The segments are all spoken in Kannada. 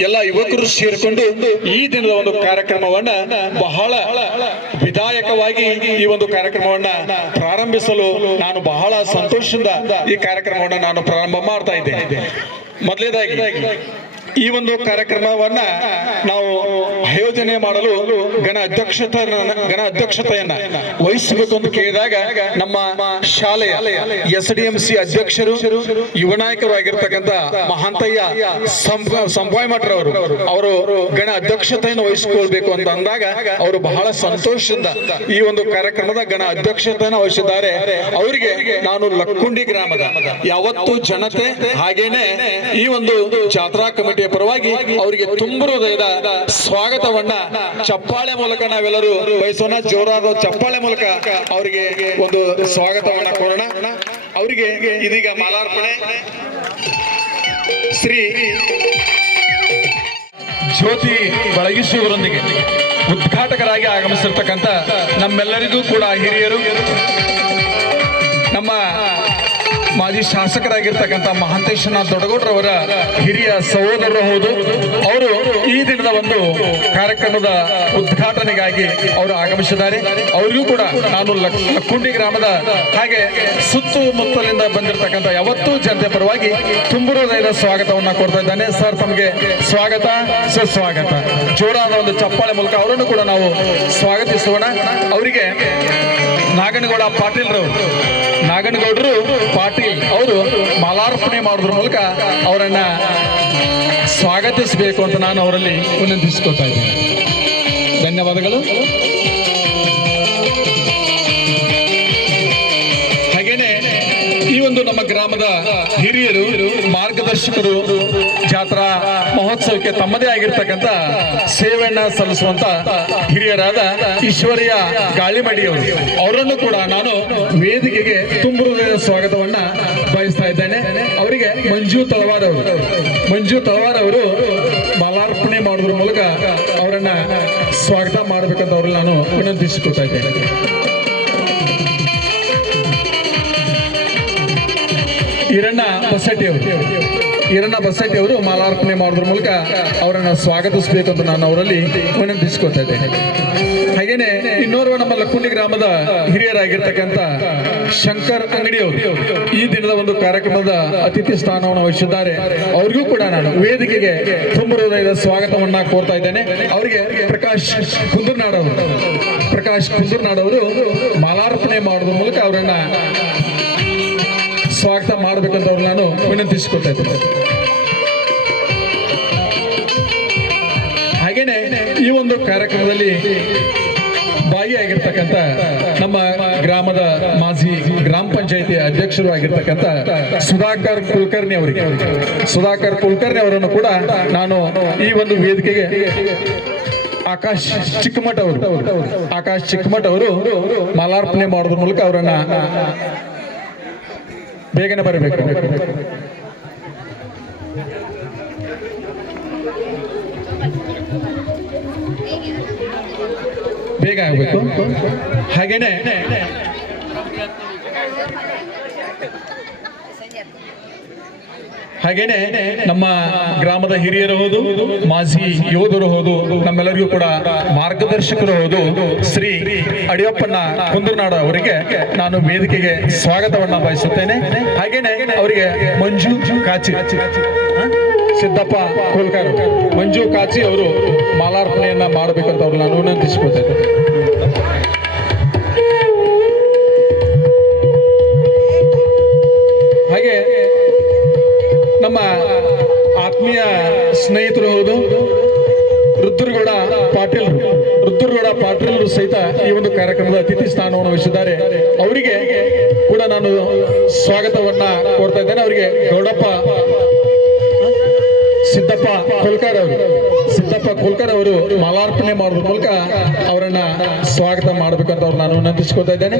ಎಲ್ಲ ಯುವಕರು ಸೇರಿಕೊಂಡು ಈ ದಿನದ ಒಂದು ಕಾರ್ಯಕ್ರಮವನ್ನ ಬಹಳ ವಿಧಾಯಕವಾಗಿ ಈ ಒಂದು ಕಾರ್ಯಕ್ರಮವನ್ನ ಪ್ರಾರಂಭಿಸಲು ನಾನು ಬಹಳ ಸಂತೋಷದಿಂದ ಈ ಕಾರ್ಯಕ್ರಮವನ್ನು ನಾನು ಪ್ರಾರಂಭ ಮಾಡ್ತಾ ಇದ್ದೇನೆ. ಮೊದಲೇದಾಗಿ ಈ ಒಂದು ಕಾರ್ಯಕ್ರಮವನ್ನ ನಾವು ಆಯೋಜನೆ ಮಾಡಲು ಗಣ ಅಧ್ಯಕ್ಷತ ಗಣ ಅಧ್ಯಕ್ಷತೆಯನ್ನ ವಹಿಸಬೇಕು ಅಂತ ಕೇಳಿದಾಗ ನಮ್ಮ ಶಾಲೆಯ ಎಸ್ ಡಿ ಎಂ ಸಿ ಅಧ್ಯಕ್ಷರು, ಯುವ ನಾಯಕರು ಆಗಿರ್ತಕ್ಕಂಥ ಮಹಾಂತಯ್ಯ ಮಠರವರು ಅವರು ಗಣ ಅಧ್ಯಕ್ಷತೆಯನ್ನು ವಹಿಸಿಕೊಳ್ಬೇಕು ಅಂತ ಅಂದಾಗ ಅವರು ಬಹಳ ಸಂತೋಷದಿಂದ ಈ ಒಂದು ಕಾರ್ಯಕ್ರಮದ ಗಣ ಅಧ್ಯಕ್ಷತೆಯನ್ನು ವಹಿಸಿದ್ದಾರೆ. ಅವರಿಗೆ ನಾನು ಲಕ್ಕುಂಡಿ ಗ್ರಾಮದ ಯಾವತ್ತು ಜನತೆ ಹಾಗೇನೆ ಈ ಒಂದು ಜಾತ್ರಾ ಕಮಿಟಿಯ ಪರವಾಗಿ ಅವರಿಗೆ ತುಂಬ ಹೃದಯದ ಸ್ವಾಗತವನ್ನ ಚಪ್ಪಾಳೆ ಮೂಲಕ ನಾವೆಲ್ಲರೂ ಬಯಸೋಣ. ಜೋರಾದ ಚಪ್ಪಾಳೆ ಮೂಲಕ ಅವರಿಗೆ ಒಂದು ಸ್ವಾಗತವನ್ನ ಕೋರೋಣ. ಅವರಿಗೆ ಇದೀಗ ಮಾಲಾರ್ಪಣೆ. ಶ್ರೀ ಜ್ಯೋತಿ ಬೆಳಗಿಸುವವರೊಂದಿಗೆ ಉದ್ಘಾಟಕರಾಗಿ ಆಗಮಿಸಿರ್ತಕ್ಕಂಥ ನಮ್ಮೆಲ್ಲರಿಗೂ ಕೂಡ ಹಿರಿಯರು, ನಮ್ಮ ಮಾಜಿ ಶಾಸಕರಾಗಿರ್ತಕ್ಕಂಥ ಮಹಾಂತೇಶ್ವರ ದೊಡಗೌಡ್ರವರ ಹಿರಿಯ ಸಹೋದರರು ಹೌದು. ಅವರು ಈ ದಿನದ ಒಂದು ಕಾರ್ಯಕ್ರಮದ ಉದ್ಘಾಟನೆಗಾಗಿ ಅವರು ಆಗಮಿಸಿದ್ದಾರೆ. ಅವರಿಗೂ ಕೂಡ ನಾನು ಲಕ್- ಲಕ್ಕುಂಡಿ ಗ್ರಾಮದ ಹಾಗೆ ಸುತ್ತಮುತ್ತಲಿಂದ ಬಂದಿರತಕ್ಕಂಥ ಯಾವತ್ತೂ ಜನತೆ ಪರವಾಗಿ ತುಂಬ ಹೃದಯದ ಸ್ವಾಗತವನ್ನ ಕೊಡ್ತಾ ಇದ್ದಾನೆ. ಸರ್, ತಮಗೆ ಸ್ವಾಗತ. ಸುಸ್ವಾಗತ ಜೋರಾದ ಒಂದು ಚಪ್ಪಾಳೆ ಮೂಲಕ ಅವರನ್ನು ಕೂಡ ನಾವು ಸ್ವಾಗತಿಸೋಣ. ಅವರಿಗೆ ನಾಗನಗೌಡ ಪಾಟೀಲ್ರವರು ನಾಗನಗೌಡರು ಪಾಟೀಲ್ ಅವರು ಮಾಲಾರ್ಪಣೆ ಮಾಡೋದ್ರ ಮೂಲಕ ಅವರನ್ನ ಸ್ವಾಗತಿಸಬೇಕು ಅಂತ ನಾನು ಅವರಲ್ಲಿ ವಿನಂತಿಸಿಕೊಳ್ತಾ ಇದ್ದೇನೆ. ಧನ್ಯವಾದಗಳು. ಹಾಗೇನೆ ಈ ಒಂದು ನಮ್ಮ ಗ್ರಾಮದ ಹಿರಿಯರು, ಮಾರ್ಗದರ್ಶಕರು, ಜಾತ್ರಾ ಮಹೋತ್ಸವಕ್ಕೆ ತಮ್ಮದೇ ಆಗಿರ್ತಕ್ಕಂಥ ಸೇವೆಯನ್ನ ಸಲ್ಲಿಸುವಂತ ಹಿರಿಯರಾದ ಈಶ್ವರಿಯ ಗಾಳಿಮಡಿಯವರು. ಅವರನ್ನು ಕೂಡ ನಾನು ವೇದಿಕೆಗೆ ತುಂಬ ಸ್ವಾಗತವನ್ನ ಬಯಸ್ತಾ ಇದ್ದೇನೆ. ಅವರಿಗೆ ಮಂಜು ತಳವಾರ್ ಅವರು. ಮಂಜು ತಳವಾರ್ ಅವರು ಮಾಲಾರ್ಪಣೆ ಮಾಡೋದ್ರ ಮೂಲಕ ಅವರನ್ನ ಸ್ವಾಗತ ಮಾಡಬೇಕಂತ ಅವ್ರಲ್ಲಿ ನಾನು ವಿನಂತಿಸಿಕೊಳ್ತಾ ಇದ್ದೇನೆ. ಈರಣ್ಣ ಬಸಟ್ಟಿ ಅವರು ಹಿರಣ್ಣ ಬಸಟ್ಟಿ ಅವರು ಮಾಲಾರ್ಪಣೆ ಮಾಡೋದ್ರ ಮೂಲಕ ಅವರನ್ನು ಸ್ವಾಗತಿಸಬೇಕು ಅಂತ ನಾನು ಅವರಲ್ಲಿ ವಿನಂತಿಸಿಕೊಳ್ತಾ ಇದ್ದೇನೆ. ಹಾಗೇನೆ ಇನ್ನೋರ್ವ ನಮ್ಮ ಲಕ್ಕುಂಡಿ ಗ್ರಾಮದ ಹಿರಿಯರಾಗಿರ್ತಕ್ಕಂಥ ಶಂಕರ್ ಅಂಗಡಿ ಅವರು ಈ ದಿನದ ಒಂದು ಕಾರ್ಯಕ್ರಮದ ಅತಿಥಿ ಸ್ಥಾನವನ್ನು ವಹಿಸಿದ್ದಾರೆ. ಅವರಿಗೂ ಕೂಡ ನಾನು ವೇದಿಕೆಗೆ ತುಂಬ ಹೃದಯದ ಸ್ವಾಗತವನ್ನ ಕೋರ್ತಾ ಇದ್ದೇನೆ. ಅವರಿಗೆ ಪ್ರಕಾಶ್ ಕುಂದುರ್ನಾಡ್ ಅವರು. ಪ್ರಕಾಶ್ ಕುಂದುರ್ನಾಡ್ ಅವರು ಮಾಲಾರ್ಪಣೆ ಮಾಡೋದ್ರ ಮೂಲಕ ಅವರನ್ನ ಸ್ವಾಗತ ಮಾಡಬೇಕಂತ ಅವ್ರು ನಾನು ವಿನಂತಿಸಿಕೊಳ್ತಾ ಇದ್ದೇನೆ. ಹಾಗೇನೆ ಈ ಒಂದು ಕಾರ್ಯಕ್ರಮದಲ್ಲಿ ಭಾಗಿಯಾಗಿರ್ತಕ್ಕಂಥ ನಮ್ಮ ಗ್ರಾಮದ ಮಾಜಿ ಗ್ರಾಮ ಪಂಚಾಯತಿ ಅಧ್ಯಕ್ಷರು ಆಗಿರ್ತಕ್ಕಂಥ ಸುಧಾಕರ್ ಕುಲಕರ್ಣಿ ಅವರಿಗೆ. ಸುಧಾಕರ್ ಕುಲಕರ್ಣಿ ಅವರನ್ನು ಕೂಡ ನಾನು ಈ ಒಂದು ವೇದಿಕೆಗೆ ಆಕಾಶ್ ಚಿಕ್ಕಮಠ ಅವರು. ಆಕಾಶ್ ಚಿಕ್ಕಮಠ ಅವರು ಮಾಲಾರ್ಪಣೆ ಮಾಡೋದ್ರ ಮೂಲಕ ಅವರನ್ನ ಬೇಗನೆ ಬರಬೇಕು. ಬೇಗ ಆಗಬೇಕು. ಹಾಗೇನೆ ಹಾಗೇನೆ ನಮ್ಮ ಗ್ರಾಮದ ಹಿರಿಯರು ಹೌದು, ಮಾಜಿ ಯೋಧರು ಹೌದು, ನಮ್ಮೆಲ್ಲರಿಗೂ ಕೂಡ ಮಾರ್ಗದರ್ಶಕರು ಹೌದು. ಶ್ರೀ ಅಡಿಯಪ್ಪನ ಕುಂದೂರ್ನಾಡ ಅವರಿಗೆ ನಾನು ವೇದಿಕೆಗೆ ಸ್ವಾಗತವನ್ನ ಬಯಸುತ್ತೇನೆ. ಹಾಗೇನೆ ಅವರಿಗೆ ಮಂಜು ಕಾಚಿ ಸಿದ್ದಪ್ಪ ಕೋಲ್ಕರ್ ಮಂಜು ಕಾಚಿ ಅವರು ಮಾಲಾರ್ಪಣೆಯನ್ನ ಮಾಡಬೇಕಂತ ಅವ್ರು ನಾನು ವಿನಂತಿಸಿಕೊಳ್ತೇನೆ. ಸ್ಥಾನವನ್ನು ವಹಿಸಿದ್ದಾರೆ. ಅವರಿಗೆ ಕೂಡ ನಾನು ಸ್ವಾಗತವನ್ನ ಕೊಡ್ತಾ ಇದ್ದೇನೆ. ಅವರಿಗೆ ಗೌಡಪ್ಪ, ಸಿದ್ದಪ್ಪ ಕೋಲ್ಕರ್ ಅವರು, ಸಿದ್ದಪ್ಪ ಕೋಲ್ಕರ್ ಅವರು ಮಾಲಾರ್ಪಣೆ ಮಾಡೋದ್ರ ಮೂಲಕ ಅವರನ್ನ ಸ್ವಾಗತ ಮಾಡಬೇಕಂತ ಅವ್ರು ನಾನು ವಿನಂತಿಸ್ಕೊತಾ ಇದ್ದೇನೆ.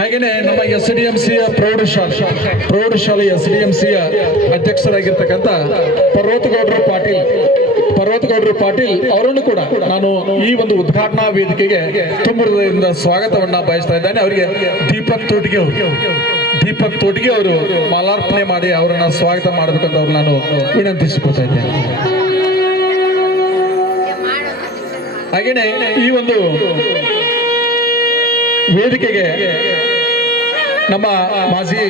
ಹಾಗೇನೆ ನಮ್ಮ ಎಸ್ ಡಿ ಎಂ ಸಿಯ ಪ್ರೌಢಶಾಲೆ ಪ್ರೌಢಶಾಲೆ ಎಸ್ ಡಿ ಎಂ ಸಿಯ ಅಧ್ಯಕ್ಷರಾಗಿರ್ತಕ್ಕಂಥ ಪರ್ವತಗೌಡರು ಪಾಟೀಲ್ ಪರ್ವತಗೌಡರು ಪಾಟೀಲ್ ಅವರನ್ನು ಕೂಡ ನಾನು ಈ ಒಂದು ಉದ್ಘಾಟನಾ ವೇದಿಕೆಗೆ ತುಂಬ ಹೃದಯದಿಂದ ಸ್ವಾಗತವನ್ನ ಬಯಸ್ತಾ ಇದ್ದೇನೆ. ಅವರಿಗೆ ದೀಪಕ್ ತೋಟಿಗೆ ದೀಪಕ್ ತೋಟಿಗೆ ಅವರು ಮಾಲಾರ್ಪಣೆ ಮಾಡಿ ಅವರನ್ನ ಸ್ವಾಗತ ಮಾಡಬೇಕಂತ ಅವ್ರು ನಾನು ವಿನಂತಿಸಿಕೊಳ್ತಾ ಇದ್ದೇನೆ. ಹಾಗೇನೆ ಈ ಒಂದು ವೇದಿಕೆಗೆ ನಮ್ಮ ಮಾಜಿ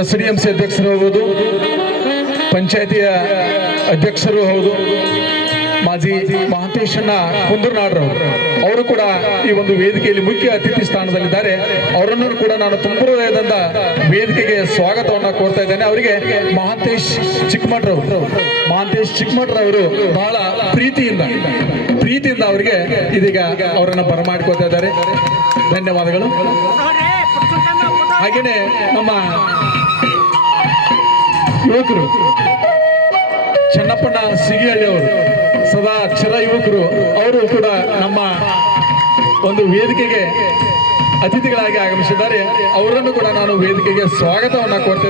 ಎಸ್ ಡಿ ಎಂ ಸಿ ಅಧ್ಯಕ್ಷರು ಪಂಚಾಯತಿಯ ಅಧ್ಯಕ್ಷರು ಹೌದು. ಮಾಜಿ ಮಹಂತೇಶಣ್ಣ ಕುಂದೂರ್ನಾಡ್ರು ಅವರು. ಕೂಡ ಈ ಒಂದು ವೇದಿಕೆಯಲ್ಲಿ ಮುಖ್ಯ ಅತಿಥಿ ಸ್ಥಾನದಲ್ಲಿದ್ದಾರೆ. ಅವರನ್ನು ಕೂಡ ನಾನು ತುಂಬ ಹೃದಯದಿಂದ ವೇದಿಕೆಗೆ ಸ್ವಾಗತವನ್ನು ಕೋರ್ತಾ ಇದ್ದೇನೆ. ಅವರಿಗೆ ಮಹಾಂತೇಶ್ ಚಿಕ್ಕಮಠರವರು ಮಹಾಂತೇಶ್ ಚಿಕ್ಕಮಠರವರು ಬಹಳ ಪ್ರೀತಿಯಿಂದ ಪ್ರೀತಿಯಿಂದ ಅವರಿಗೆ ಇದೀಗ ಅವರನ್ನ ಬರಮಾಡ್ಕೋತಾ ಇದ್ದಾರೆ. ಧನ್ಯವಾದಗಳು. ಹಾಗೇನೆ ನಮ್ಮ ಯುವಕರು ಚನ್ನಪ್ಪಣ್ಣ ಸಿಗಿಹಳ್ಳಿ ಅವರು, ಸದಾ ಅಕ್ಷರ ಯುವಕರು, ಅವರು ಕೂಡ ನಮ್ಮ ಒಂದು ವೇದಿಕೆಗೆ ಅತಿಥಿಗಳಾಗಿ ಆಗಮಿಸಿದ್ದಾರೆ. ಅವರನ್ನು ಕೂಡ ನಾನು ವೇದಿಕೆಗೆ ಸ್ವಾಗತವನ್ನು ಕೋರ್ತಾ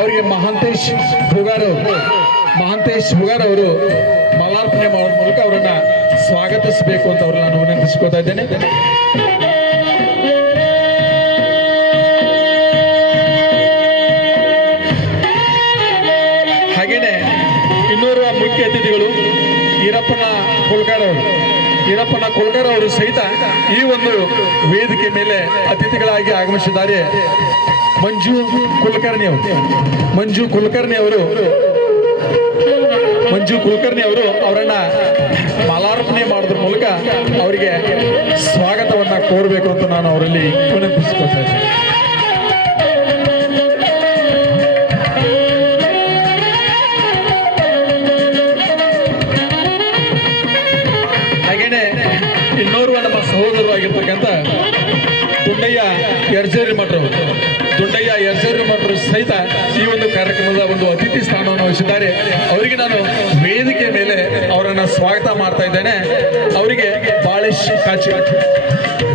ಅವರಿಗೆ ಮಹಾಂತೇಶ್ ಹುಗಾರ್ ಅವರು, ಮಹಾಂತೇಶ್ ಹುಗಾರ್ ಅವರು ಮಾಲಾರ್ಪಣೆ ಮಾಡೋದ್ರ ಮೂಲಕ ಅವರನ್ನ ಸ್ವಾಗತಿಸಬೇಕು ಅಂತ ಅವ್ರನ್ನ ನಾನು ವಿನಂತಿಸ್ಕೋತಾ ಇದ್ದೇನೆ. ಈರಪ್ಪನ ಅವರು ಈರಪ್ಪನ ಕುಲ್ಕರ್ ಅವರು ಸಹಿತ ಈ ಒಂದು ವೇದಿಕೆ ಮೇಲೆ ಅತಿಥಿಗಳಾಗಿ ಆಗಮಿಸಿದ್ದಾರೆ. ಮಂಜು ಕುಲಕರ್ಣಿ ಅವರು. ಮಂಜು ಕುಲಕರ್ಣಿ ಅವರು. ಮಂಜು ಕುಲಕರ್ಣಿ ಅವರು ಅವರನ್ನ ಮಾಲಾರ್ಪಣೆ ಮಾಡೋದ್ರ ಮೂಲಕ ಅವರಿಗೆ ಸ್ವಾಗತವನ್ನ ಕೋರಬೇಕು ಅಂತ ನಾನು ಅವರಲ್ಲಿ ವಿನಂತಿಸ್ಕೊಳ್ತಾ ಇದ್ದೇನೆ. ಇದ್ದೇನೆ. ಅವರಿಗೆ ಬಾಳೇಶ್ ಕಾಚಿ.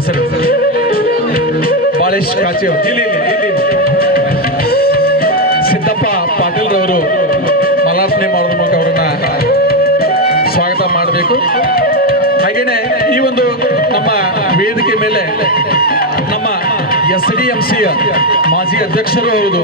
ಸರಿ ಬಾಳೇಶ್ ಕಾಚಿ ಅವರು. ಇಲ್ಲಿ ಇಲ್ಲಿ. ಸಿದ್ದಪ್ಪ ಪಾಟೀಲ್ರವರು ರವರು ಮಾಲಾರ್ಪಣೆ ಮಾಡೋದ್ರ ಮೂಲಕ ಅವರನ್ನ ಸ್ವಾಗತ ಮಾಡಬೇಕು. ಹಾಗೇನೆ ಈ ಒಂದು ನಮ್ಮ ವೇದಿಕೆ ಮೇಲೆ ನಮ್ಮ ಎಸ್ ಡಿ ಎಂ ಸಿಯ ಮಾಜಿ ಅಧ್ಯಕ್ಷರು ಹೌದು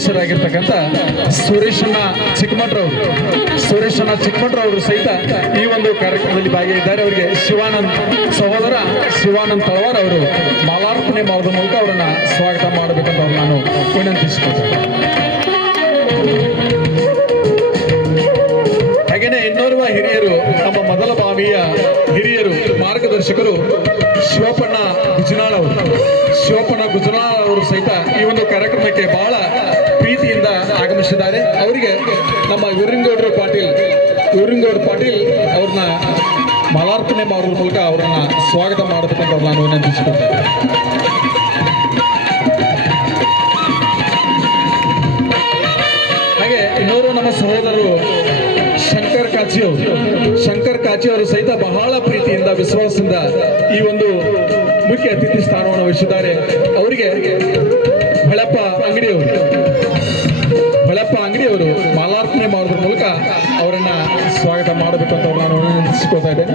ಪಂಚಾಯತಿಯ ಸದಸ್ಯರಾಗಿರ್ತಕ್ಕಂಥ ಸುರೇಶಣ್ಣ ಸುರೇಶಣ್ಣ ಚಿಕ್ಕಮಠರವರು ಸಹಿತ ಈ ಒಂದು ಕಾರ್ಯಕ್ರಮದಲ್ಲಿ ಭಾಗಿಯಾಗಿದ್ದಾರೆ. ಅವರಿಗೆ ಶಿವಾನಂದ್ ಸಹೋದರ ಶಿವಾನಂದ್ ತಳವಾರ್ ಅವರು ಮಾಲಾರ್ಪಣೆ ಮಾಡೋದ್ರ ಮೂಲಕ ಅವರನ್ನ ಸ್ವಾಗತ ಮಾಡಬೇಕಂತ ಅವ್ರು ನಾನು ವಿನಂತಿಸಿಕೊಳ್ತೇನೆ. ಹಾಗೆಯೇ ಇನ್ನೋರ್ವ ಹಿರಿಯರು, ನಮ್ಮ ಮೊದಲ ಬಾವಿಯ ಹಿರಿಯರು, ಮಾರ್ಗದರ್ಶಕರು ಶಿವಪ್ಪಣ್ಣ ಮಾಲಾರ್ಪಣೆ ಮಾಡುವ ಮೂಲಕ ಅವರನ್ನ ಸ್ವಾಗತ ಅವ್ರನ್ನ ನಾನು ವಿನಂತಿಸಿಕೊಳ್ತೇನೆ. ಹಾಗೆ ಇನ್ನೋರು ನಮ್ಮ ಸಹೋದರರು ಶಂಕರ್ ಕಾಚಿ ಅವರು ಶಂಕರ್ ಕಾಚಿಯವರು ಸಹಿತ ಬಹಳ ಪ್ರೀತಿಯಿಂದ, ವಿಶ್ವಾಸದಿಂದ ಈ ಒಂದು ಮುಖ್ಯ ಅತಿಥಿ ಸ್ಥಾನವನ್ನು ವಹಿಸಿದ್ದಾರೆ. ಅವರಿಗೆ ಹೊಳಪ್ಪ ಅಂಗಡಿಯವರು ಹೊಳಪ್ಪ ಅಂಗಡಿಯವರು ಮಾಲಾರ್ಪಣೆ ಮಾಡುವುದರ ಮೂಲಕ ಅವರನ್ನ ಸ್ವಾಗತ ಮಾಡಬೇಕಂತ ನಾನು ವಿನಂತಿಸ್ಕೊಳ್ತಾ ಇದ್ದೇನೆ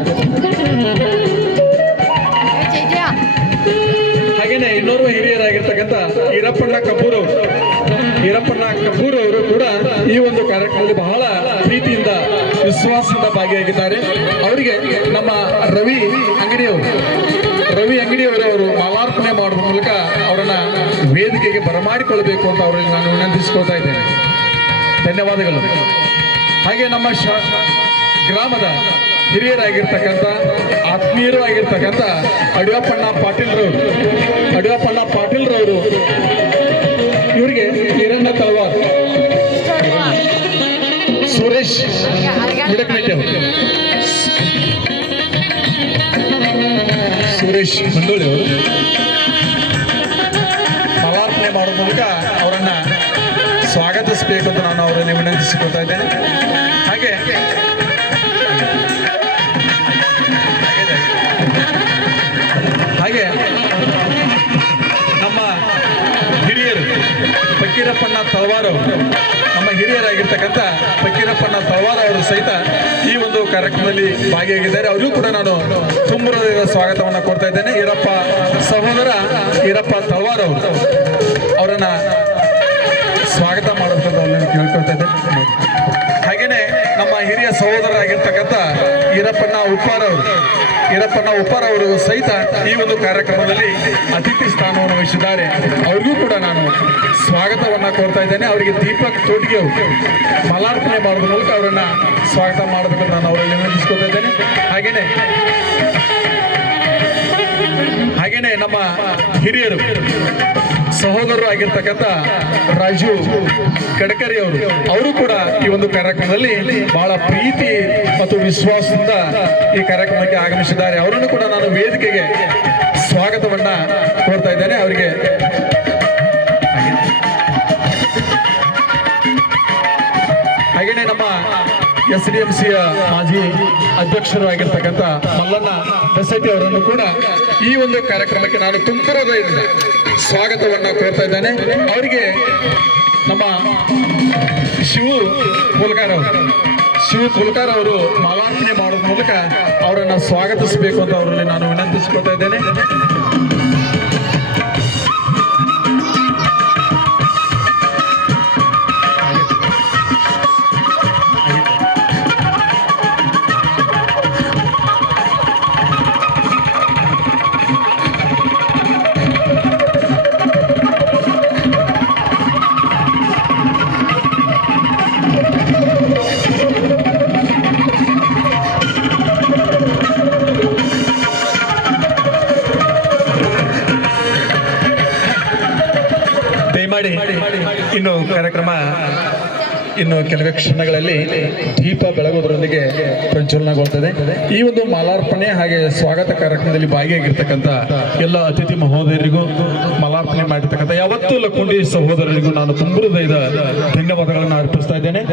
ಹಾಗೇನೆ ಇನ್ನೋರ್ವ ಹಿರಿಯರಾಗಿರ್ತಕ್ಕಂಥ ಈರಪ್ಪಣ್ಣ ಕಪೂರ್ ಅವರು ಈರಪ್ಪಣ್ಣ ಕಪೂರ್ ಅವರು ಕೂಡ ಈ ಒಂದು ಕಾರ್ಯಕ್ರಮದಲ್ಲಿ ಬಹಳ ಪ್ರೀತಿಯಿಂದ, ವಿಶ್ವಾಸದಿಂದ ಭಾಗಿಯಾಗಿದ್ದಾರೆ. ಅವರಿಗೆ ನಮ್ಮ ರವಿ ಅಂಗಡಿಯವರು, ರವಿ ಅಂಗಡಿಯವರೇ ಅವರು ಮಾಲಾರ್ಪಣೆ ಮಾಡುವ ಮೂಲಕ ಅವರನ್ನ ವೇದಿಕೆಗೆ ಬರಮಾಡಿಕೊಳ್ಬೇಕು ಅಂತ ಅವರಲ್ಲಿ ನಾನು ವಿನಂತಿಸ್ಕೊಳ್ತಾ ಇದ್ದೇನೆ. ಧನ್ಯವಾದಗಳು. ಹಾಗೆ ನಮ್ಮ ಗ್ರಾಮದ ಹಿರಿಯರಾಗಿರ್ತಕ್ಕಂಥ ಆತ್ಮೀಯರು ಆಗಿರ್ತಕ್ಕಂಥ ಅಡಿಯಪ್ಪಣ್ಣ ಪಾಟೀಲ್ರವರು. ಅಡಿಯಪ್ಪಣ್ಣ ಪಾಟೀಲ್ರವರು ಇವರಿಗೆ ಹಿರಣ್ಯ ತಳವಾರ್ ಸುರೇಶ್ ಸುರೇಶ್ ಮಂಡೋಳಿ ಅವರು. ಮಾಲಾರ್ಪಣೆ ಮಾಡೋ ಮೂಲಕ ಅವರನ್ನ ಸ್ವಾಗತಿಸಬೇಕು ಅಂತ ನಾನು ಅವರಲ್ಲಿ ವಿನಂತಿಸಿಕೊಳ್ತಾ ಇದ್ದೇನೆ. ಹಾಗೆ ಹಾಗೆ ನಮ್ಮ ಹಿರಿಯರು ಫಕೀರಪ್ಪಣ್ಣ ತಳವಾರು ನಮ್ಮ ಹಿರಿಯರಾಗಿರ್ತಕ್ಕಂಥ ಫಕೀರಪ್ಪನ ತಳವಾರ ಅವರು ಸಹಿತ ಈ ಒಂದು ಕಾರ್ಯಕ್ರಮದಲ್ಲಿ ಭಾಗಿಯಾಗಿದ್ದಾರೆ. ಅವರಿಗೂ ಕೂಡ ನಾನು ತುಂಬ ಸ್ವಾಗತವನ್ನು ಕೊಡ್ತಾ ಇದ್ದೇನೆ. ಈರಪ್ಪ ಸಹೋದರ ಈರಪ್ಪ ತಳವಾರ ಅವರು ಅವರನ್ನು ಸ್ವಾಗತ ಮಾಡುವಂಥದ್ದು ಅವರನ್ನು ಕೇಳ್ಕೊಳ್ತಾ ಇದ್ದೇನೆ. ಹಿರಿಯ ಸಹೋದರರಾಗಿರ್ತಕ್ಕಂಥ ಈರಪ್ಪಣ್ಣ ಉಪ್ಪಾರ ಅವರು. ಈರಪ್ಪಣ್ಣ ಉಪ್ಪಾರ ಅವರು ಸಹಿತ ಈ ಒಂದು ಕಾರ್ಯಕ್ರಮದಲ್ಲಿ ಅತಿಥಿ ಸ್ಥಾನವನ್ನು ವಹಿಸಿದ್ದಾರೆ. ಅವ್ರಿಗೂ ಕೂಡ ನಾನು ಸ್ವಾಗತವನ್ನು ಕೋರ್ತಾ ಇದ್ದೇನೆ. ಅವರಿಗೆ ದೀಪಕ್ ತೋಟಿಗೆ ಮಲಾರ್ಪಣೆ ಮಾಡೋದ್ರ ಮೂಲಕ ಅವರನ್ನು ಸ್ವಾಗತ ಮಾಡೋದಕ್ಕೆ ನಾನು ಅವರಲ್ಲಿ ವಿನಂತಿಸ್ಕೊತಾ ಇದ್ದೇನೆ. ಹಾಗೇನೆ ಹಾಗೇನೆ ನಮ್ಮ ಹಿರಿಯರು, ಸಹೋದರರು ಆಗಿರ್ತಕ್ಕಂಥ ರಾಜು ಕಡಕರಿ ಅವರು ಅವರು ಕೂಡ ಈ ಒಂದು ಕಾರ್ಯಕ್ರಮದಲ್ಲಿ ಬಹಳ ಪ್ರೀತಿ ಮತ್ತು ವಿಶ್ವಾಸದಿಂದ ಈ ಕಾರ್ಯಕ್ರಮಕ್ಕೆ ಆಗಮಿಸಿದ್ದಾರೆ. ಅವರನ್ನು ಕೂಡ ನಾನು ವೇದಿಕೆಗೆ ಸ್ವಾಗತವನ್ನ ಕೋರ್ತಾ ಇದ್ದೇನೆ. ಅವರಿಗೆ ಹಾಗೇನೆ ನಮ್ಮ ಎಸ್ ಡಿ ಎಂ ಸಿಯ ಮಾಜಿ ಅಧ್ಯಕ್ಷರು ಆಗಿರ್ತಕ್ಕಂಥ ಮಲ್ಲಣ್ಣ ಬೆಸಟ್ಟಿ ಅವರನ್ನು ಕೂಡ ಈ ಒಂದು ಕಾರ್ಯಕ್ರಮಕ್ಕೆ ನಾನು ತುಂಬಿರೋದ್ರಿಂದ ಸ್ವಾಗತವನ್ನು ಕೋರ್ತಾ ಇದ್ದೇನೆ. ಅವರಿಗೆ ನಮ್ಮ ಶಿವು ಅವರು, ಶಿವು ಪುಲ್ಕಾರ್ ಅವರು ಮಾಲಾರ್ಪಣೆ ಮಾಡೋದ್ರ ಮೂಲಕ ಅವರನ್ನು ಸ್ವಾಗತಿಸಬೇಕು ಅಂತ ಅವರಲ್ಲಿ ನಾನು ವಿನಂತಿಸ್ಕೊತಾ ಇದ್ದೇನೆ. ಇನ್ನು ಕಾರ್ಯಕ್ರಮ, ಇನ್ನು ಕೆಲವೇ ಕ್ಷಣಗಳಲ್ಲಿ ದೀಪ ಬೆಳಗೋದ್ರೊಂದಿಗೆ ಪ್ರಜ್ವಲನಗೊಳ್ತದೆ. ಈ ಒಂದು ಮಾಲಾರ್ಪಣೆ ಹಾಗೆ ಸ್ವಾಗತ ಕಾರ್ಯಕ್ರಮದಲ್ಲಿ ಭಾಗಿಯಾಗಿರ್ತಕ್ಕಂಥ ಎಲ್ಲ ಅತಿಥಿ ಮಹೋದಯರಿಗೂ ಮಾಲಾರ್ಪಣೆ ಮಾಡಿರ್ತಕ್ಕಂಥ ಯಾವತ್ತೂ ಲಕ್ಕುಂಡಿ ಸಹೋದರರಿಗೂ ನಾನು ತುಂಬ ಹೃದಯದ ಧನ್ಯವಾದಗಳನ್ನು ಅರ್ಪಿಸ್ತಾ ಇದ್ದೇನೆ.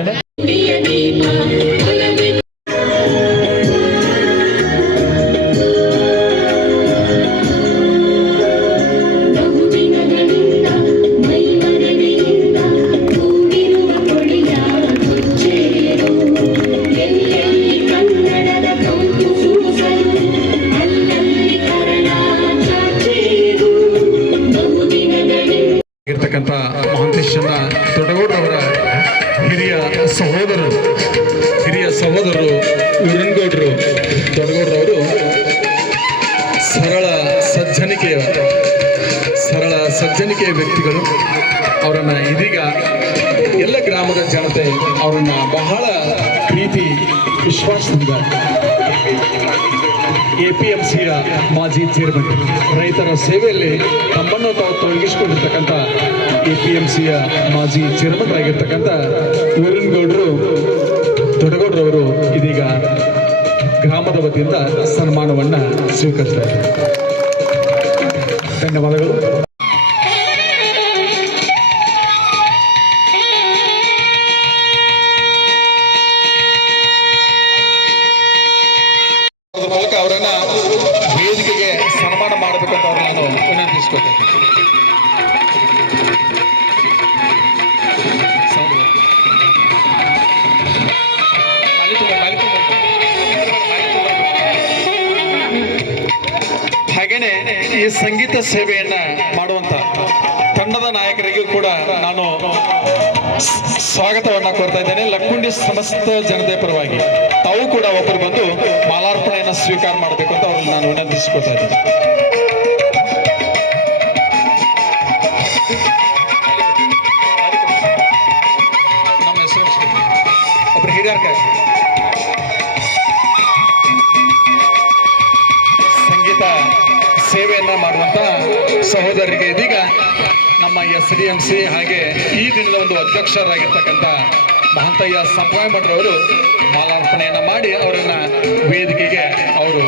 ಚೇರ್ಮನ್ ರೈತರ ಸೇವೆಯಲ್ಲಿ ತಮ್ಮನ್ನು ತಾವು ತೊಡಗಿಸಿಕೊಂಡಿರ್ತಕ್ಕಂಥ ಸಿಯ ಮಾಜಿ ಚೇರ್ಮನ್ ಆಗಿರ್ತಕ್ಕಂಥ ವೀರನ್ಗೌಡರು ದೊಡ್ಡಗೌಡರವರು ಇದೀಗ ಗ್ರಾಮದ ವತಿಯಿಂದ ಸನ್ಮಾನವನ್ನು ಸ್ವೀಕರಿಸ್ತಾರೆ ಧನ್ಯವಾದಗಳು. ಈ ಸಂಗೀತ ಸೇವೆಯನ್ನ ಮಾಡುವಂತ ತಂಡದ ನಾಯಕರಿಗೂ ಕೂಡ ನಾನು ಸ್ವಾಗತವನ್ನ ಕೋರ್ತಾ ಇದ್ದೇನೆ. ಲಕ್ಕುಂಡಿ ಸಮಸ್ತ ಜನತೆ ಪರವಾಗಿ ತಾವು ಕೂಡ ಒಬ್ಬರು ಬಂದು ಮಾಲಾರ್ಪಣೆಯನ್ನ ಸ್ವೀಕಾರ ಮಾಡಬೇಕು ಅಂತ ಅವ್ರನ್ನ ನಾನು ವಿನಂತಿಸಿಕೊಳ್ತಾ ಇದ್ದೇನೆ. ಸಹೋದರರಿಗೆ ಇದೀಗ ನಮ್ಮ ಎಸ್ ಡಿ ಎಂ ಸಿ ಹಾಗೆ ಈ ದಿನದ ಒಂದು ಅಧ್ಯಕ್ಷರಾಗಿರ್ತಕ್ಕಂಥ ಮಹಂತಯ್ಯ ಸಂಪಾಯ ಮಠರವರು ಮಾಲಾರ್ಪಣೆಯನ್ನು ಮಾಡಿ ಅವರನ್ನ ವೇದಿಕೆಗೆ ಅವರು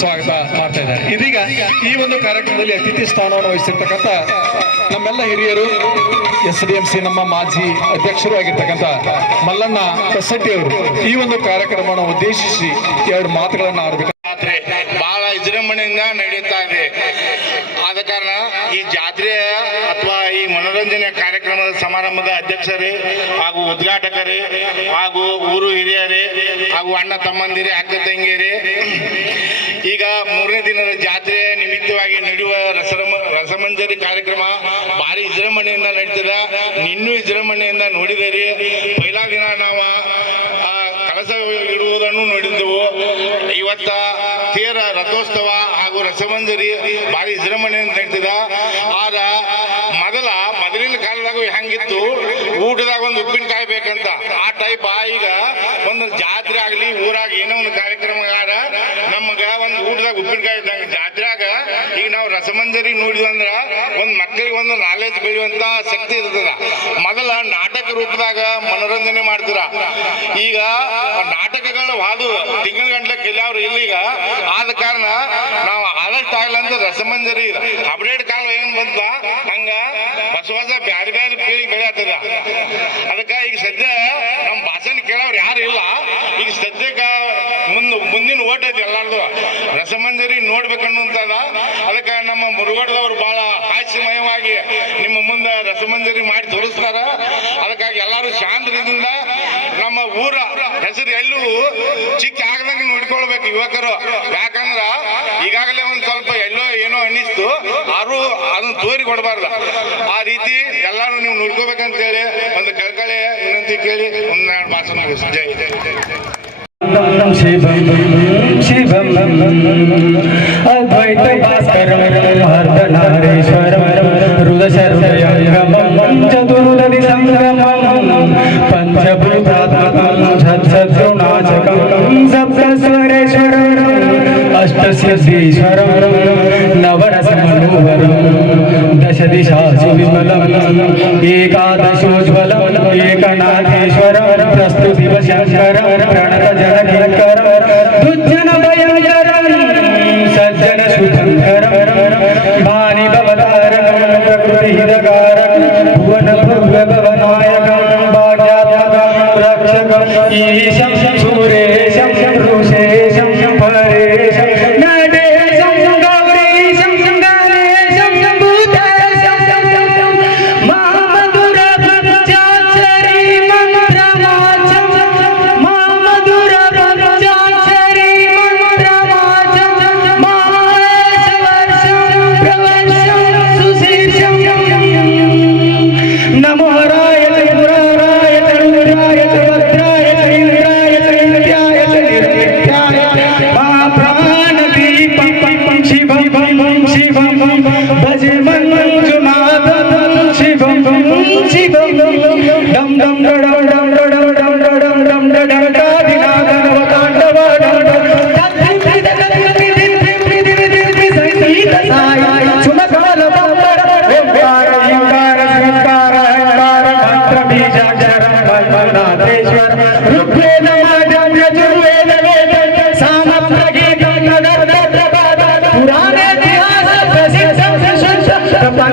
ಸ್ವಾಗತ ಮಾಡ್ತಾ ಇದ್ದಾರೆ. ಇದೀಗ ಈ ಒಂದು ಕಾರ್ಯಕ್ರಮದಲ್ಲಿ ಅತಿಥಿ ಸ್ಥಾನವನ್ನು ವಹಿಸಿರ್ತಕ್ಕಂಥ ನಮ್ಮೆಲ್ಲ ಹಿರಿಯರು, ಎಸ್ ಡಿ ಎಂ ಸಿ ನಮ್ಮ ಮಾಜಿ ಅಧ್ಯಕ್ಷರು ಆಗಿರ್ತಕ್ಕಂಥ ಮಲ್ಲಣ್ಣ ಕಸಟ್ಟಿ ಅವರು ಈ ಒಂದು ಕಾರ್ಯಕ್ರಮವನ್ನು ಉದ್ದೇಶಿಸಿ ಎರಡು ಮಾತುಗಳನ್ನು ಆಡಬೇಕು ಜಾತ್ರೆ ಬಹಳ ವಿಜೃಂಭಣೆಯಿಂದ ನಡೆಯುತ್ತಾ ಇದೆ ಕಾರಣ ಈ ಜಾತ್ರೆ ಅಥವಾ ಈ ಮನೋರಂಜನೆ ಕಾರ್ಯಕ್ರಮದ ಸಮಾರಂಭದ ಅಧ್ಯಕ್ಷರೇ ಹಾಗೂ ಉದ್ಘಾಟಕರೇ ಹಾಗೂ ಊರು ಹಿರಿಯರೇ ಹಾಗೂ ಅಣ್ಣ ತಮ್ಮಂದಿರೇ, ಅಕ್ಕ ತಂಗಿಯರೇ, ಈಗ ಮೂರನೇ ದಿನದ ಜಾತ್ರೆ ನಿಮಿತ್ತವಾಗಿ ನಡೆಯುವ ರಸರಮ, ರಸಮಂಜರಿ ಕಾರ್ಯಕ್ರಮ ಭಾರಿ ವಿಜೃಂಭಣೆಯಿಂದ ನಡೀತದ. ನಿನ್ನೂ ವಿಜೃಂಭಣೆಯಿಂದ ನೋಡಿದಿರಿ ರಸಮಂಜರಿ ಭಾರಿ ವಿಜೃಂಭಣೆ ಅಂತ ಹೇಳ್ತಿದ. ಆದ ಮೊದಲ, ಮೊದಲಿನ ಕಾಲದಾಗ ಹೆಂಗಿತ್ತು. ಊಟದಾಗ ಒಂದು ಉಪ್ಪಿನಕಾಯಿ ಬೇಕಂತ. ಆ ಟೈಪ್ ಈಗ ಒಂದು ಜಾತ್ರೆ ಆಗಲಿ, ಊರಾಗ ಏನೋ ಒಂದು ಕಾರ್ಯಕ್ರಮ ಆದ ನಮಗ ಒಂದು ಊಟದಾಗ ಉಪ್ಪಿನಕಾಯಿ ಇದ್ದಂಗೆ ಜಾತ್ರೆಯಾಗ ಈಗ ನಾವು ರಸಮಂಜರಿ ನೋಡಿದಂದ್ರ ಒಂದು ಮಕ್ಕಳಿಗೆ ಒಂದು ನಾಲೆಜ್ ಬೆಳೆಯುವಂತ ಶಕ್ತಿ ಇರ್ತದ. ಮೊದಲ ನಾಟಕ ರೂಪದಾಗ ಮನೋರಂಜನೆ ಮಾಡ್ತೀರ. ಈಗ ನಾಟಕಗಳು ಹಾದು ತಿಂಗಳ ಗಂಟ್ಲೆ ಕೆಲವ್ರು ಇಲ್ಲ ಈಗ ಆದ ಕಾರಣ ನಾವು ಆಗಲ್ಲ ಅಂತ ರಸಮಂಜರಿ ಅಪ್ಡೇಟ್ ಕಾಲ ಏನ್ ಬಂತ ಹಂಗ ಹೊಸ ಹೊಸ ಬ್ಯಾರೆ ಬ್ಯಾರೆ ಪೀಳಿಗೆ ಬೆಳೆಯತ್ತದ. ಅದಕ್ಕ ಈಗ ಸದ್ಯ ನಮ್ಮ ಭಾಷಣ ಕೇಳೋರು ಯಾರು ಇಲ್ಲ. ಈಗ ಸದ್ಯಕ್ಕ ಮುಂದ್ ಮುಂದಿನ ಓಟ್ ಐತಿ ಎಲ್ಲಾರ್ದು. ರಸಮಂಜರಿ ನೋಡ್ಬೇಕನ್ನುವಂತದ. ಅದಕ್ಕೆ ನಮ್ಮ ಮುರುಗೋಡದವ್ರು ಬಹಳ ಹಾಸ್ಯಮಯವಾಗಿ ನಿಮ್ಮ ಮುಂದೆ ರಸಮಂಜರಿ ಮಾಡಿ ತೋರಿಸ್ತಾರ. ಅದಕ್ಕಾಗಿ ಎಲ್ಲರೂ ಶಾಂತದಿಂದ ನಮ್ಮ ಊರ ಹೆಸರು ಎಲ್ಲೂ ಚಿಕ್ಕ ಆಗದಂಗೆ ನೋಡ್ಕೊಳ್ಬೇಕು ಯುವಕರು. ಯಾರು ಅದನ್ನ ತೋರಿ ಕೊಡಬಾರ್ದು ಆ ರೀತಿ ಎಲ್ಲರೂ ನೀವು ನೋಡ್ಕೋಬೇಕಂತೇಳಿ ಒಂದು ಕಳ್ಕಳೆ ವಿನಂತಿ ಕೇಳಿ ಒಂದು ನಾನು ಭಾಷಣ ಜೈ शिवम शिवम अद्वैत भास्कर हरदनारेश्वर रुदशर्वयङ्गमं चतुर्दधि सङ्गमं पञ्चभूतात्मकं षट्शत्रुणाशकं सप्तस्वरेश्वरम् अष्टसिद्धीश्वरम् दिशाशुविमलम् एकादशोज्ज्वलम्। एकनाथेश्वरं प्रस्तुतिवशङ्करं प्रणतजनकिङ्करं दुर्जनम्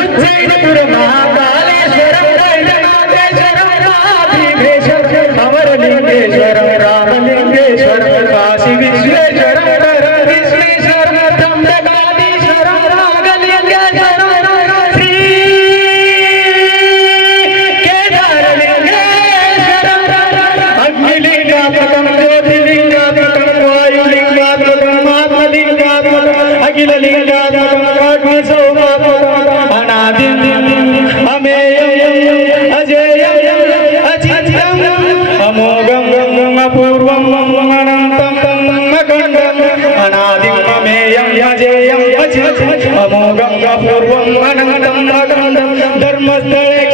ഉജ്ജയിനപുര అనంతం అఖండం అనాదిం అమేయం అమోఘం అపూర్వం అనంతం అఖండం ధర్మస్థలే